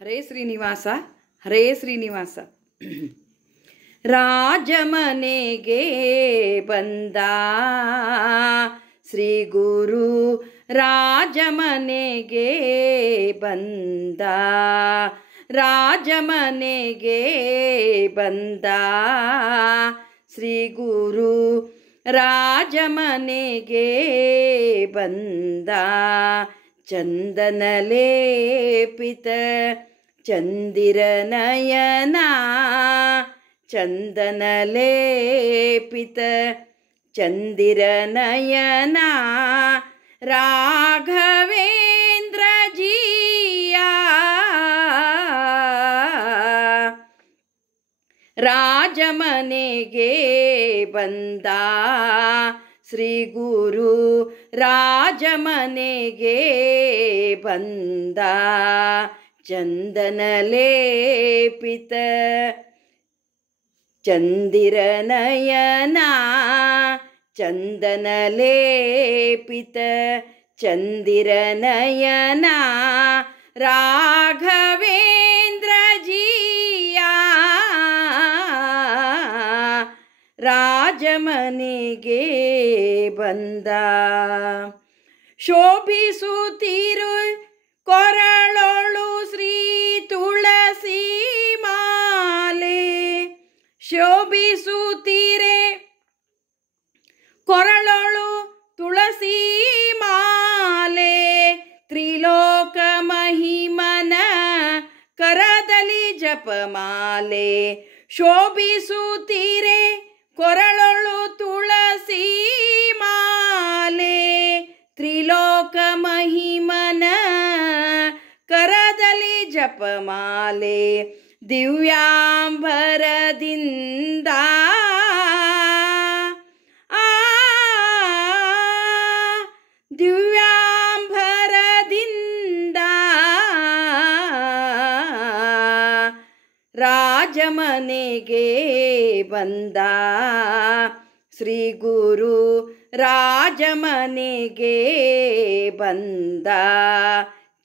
ಹರೇ ಶ್ರೀನಿವಾಸ ಹರೇ ಶ್ರೀನಿವಾಸ. ರಾಜಮನೆಗೆ ಬಂದ ಶ್ರೀ ಗುರು, ರಾಜಮನೆಗೆ ಬಂದ, ರಾಜಮನೆಗೆ ಬಂದ ಶ್ರೀ ಗುರು, ರಾಜಮನೆಗೆ ಬಂದ. ಚಂದನ ಲೇಪಿತ ಚಂದಿರ ನಯನ, ಚಂದನ ಲೇಪಿತ ಚಂದಿರ ನಯನ, ರಾಘವೇಂದ್ರ ಜಿಯ ರಾಜಮನೆಗೆ ಬಂದ ಶ್ರೀ ಗುರು, ರಾಜಮನೆಗೆ ಬಂದ. ಚಂದನ ಲೇಪಿತ ಚಂದಿರ ನಯನ, ಚಂದನ ಲೇಪಿತ ಚಂದಿರ ನಯನ, ರಾಘವೇಂದ್ರ ಜಿಯ ರಾಜಮನೆಗೆ ಬಂದ. ಶೋಭಿಸುತ್ತಿರು ಕೊರಳೊಳು ಶ್ರೀ ತುಳಸಿ ಮಾಲೆ, ಶೋಭಿಸುತ್ತೀರೆ ಕೊರಳೊಳು ತುಳಸಿ ಮಾಲೆ, ತ್ರಿಲೋಕ ಮಹಿಮನ ಕರದಲ್ಲಿ ಜಪಮಾಲೆ. ಶೋಭಿಸುತ್ತೀರೆ ಕೊರಳೊಳು ತುಳಸಿ ಮಾಲೆ, ತ್ರಿಲೋಕ ಮಹಿಮನ ಕರದಲ್ಲಿ ಜಪಮಾಲೆ. ದಿವ್ಯಾಂಬರದಿಂದ ದಿವ್ಯಾಂಬರದಿಂದ ರಾಜಮನೆಗೆ ಬಂದ ಶ್ರೀ ಗುರು, ರಾಜಮನೆಗೆ ಬಂದ.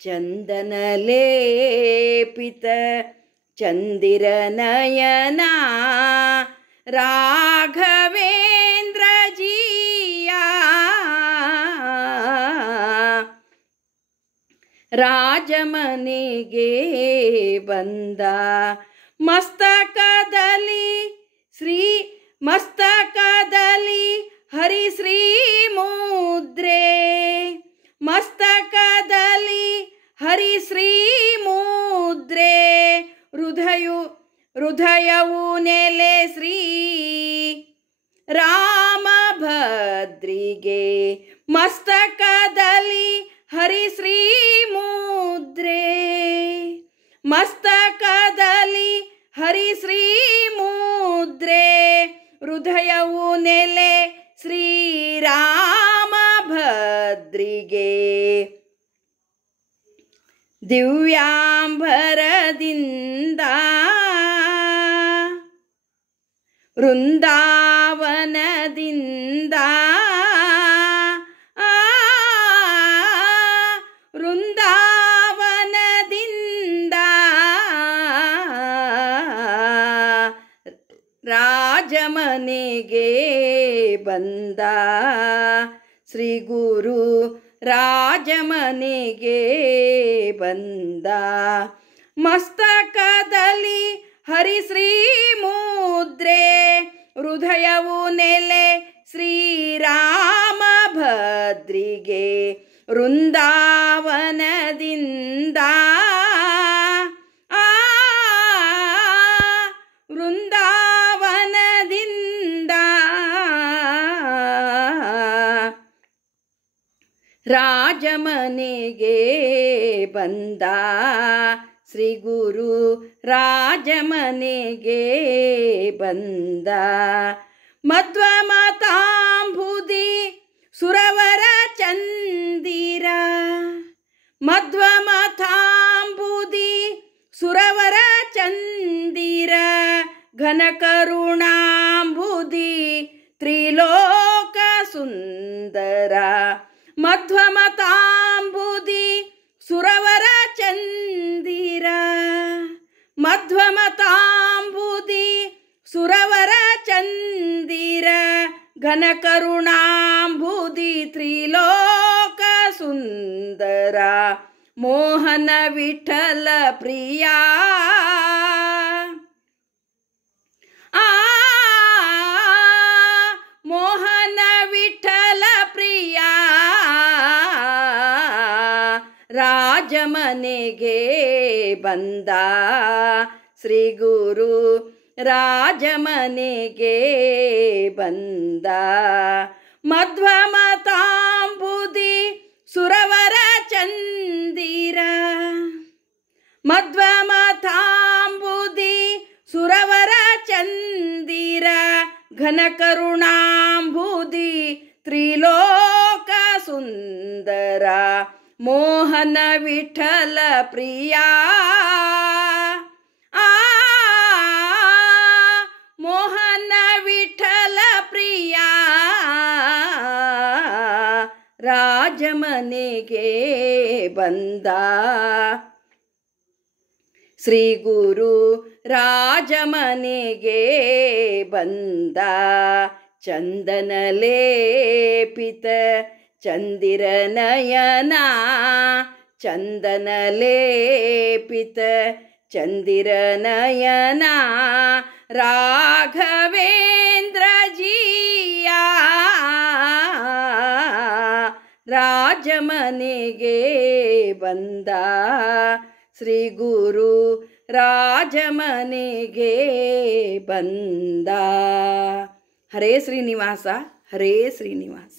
ಚಂದನ ಲೇಪಿತ ಚಂದಿರ ನಯನ, ರಾಘವೇಂದ್ರ ಜಿಯ ರಾಜಮನೆಗೆ ಬಂದ. ಮಸ್ತಕದಲ್ಲಿ ಶ್ರೀ ಮಸ್ತಕದಲ್ಲಿ ಹರಿಶ್ರೀ ಮುದ್ರೆ, ಮಸ್ತಕದಲ್ಲಿ ಹರಿಶ್ರೀ ಮುದ್ರೆ, ಹೃದಯವು ನೆಲೆ ಶ್ರೀ ರಾಮಭದ್ರಿಗೆ. ಮಸ್ತಕದಲ್ಲಿ ಹರಿಶ್ರೀ ಮುದ್ರೆ, ಮಸ್ತಕದಲ್ಲಿ ಹರಿಶ್ರೀ ಮುದ್ರೆ, ಹೃದಯವು ನೆಲೆ ಶ್ರೀರಾಮಭದ್ರಿಗೆ. ದಿವ್ಯಾಂಬರದಿಂದ ವೃಂದಾವನದಿಂದ ವೃಂದಾವನದಿಂದ ರಾಜಮನೆಗೆ ಬಂದ ಶ್ರೀ ಗುರು, ರಾಜಮನೆಗೆ ಬಂದ. ಮಸ್ತಕದಲ್ಲಿ ಹರಿಶ್ರೀ ಮುದ್ರೆ, ಹೃದಯವು ನೆಲೆ ಶ್ರೀರಾಮಭದ್ರಿಗೆ. ವೃಂದಾವನದಿಂದ ವೃಂದಾವನದಿಂದ ರಾಜಮನೆಗೆ ಬಂದ ಶ್ರೀ ಗುರು, ರಾಜಮನೆಗೆ ಬಂದ. ಮಧ್ವಮತಾಂಬುದಿ ಸುರವರ ಚಂದಿರ, ಮಧ್ವಮತಾಂಬುದಿ ಸುರವರ ಚಂದಿರ, ಘನ ಕರುಣಾಂಬುದಿ ತ್ರಿಲೋಕ ಸುಂದರ. ಮಧ್ವಮತಾಂಬುದಿ ಸುರವರ ಚಂದಿರ, ಸುರವರ ಚಂದಿರ ಘನ ಕರುಣಾಂಬುದಿ ತ್ರಿಲೋಕ ಸುಂದರ ಮೋಹನ ವಿಠಲ ಪ್ರಿಯ ಮೋಹನ ವಿಠಲ ಪ್ರಿಯ ರಾಜಮನೆಗೆ ಬಂದ ಶ್ರೀ ಗುರು ರಾಜಮನೆಗೆ ಬಂದ ಮಧ್ವಮತಾಂಬುದಿ ಸುರವರ ಚಂದಿರ ಮಧ್ವಮತಾಂಬುದಿ ಸುರವರ ಚಂದಿರ ಘನ ಕರುಣಾಂಬುದಿ ತ್ರಿಲೋಕ ಸುಂದರ ಮೋಹನ ವಿಠಲ ಪ್ರಿಯ ಮೋಹನ ವಿಠಲ ಪ್ರಿಯ ರಾಜಮನೆಗೆ ಬಂದ ಶ್ರೀ ಗುರು ರಾಜಮನೆಗೆ ಬಂದ ಚಂದನ ಲೇಪಿತ ಚಂದಿರ ನಯನ ಚಂದನ ಲೇಪಿತ ಚಂದಿರ ನಯನ ರಾಘವೇಂದ್ರ ಜಿಯ ರಾಜಮನೆಗೆ ಬಂದ ಶ್ರೀ ಗುರು ರಾಜಮನೆಗೆ ಬಂದ. ಹರೇ ಶ್ರೀನಿವಾಸ, ಹರೇ ಶ್ರೀನಿವಾಸ.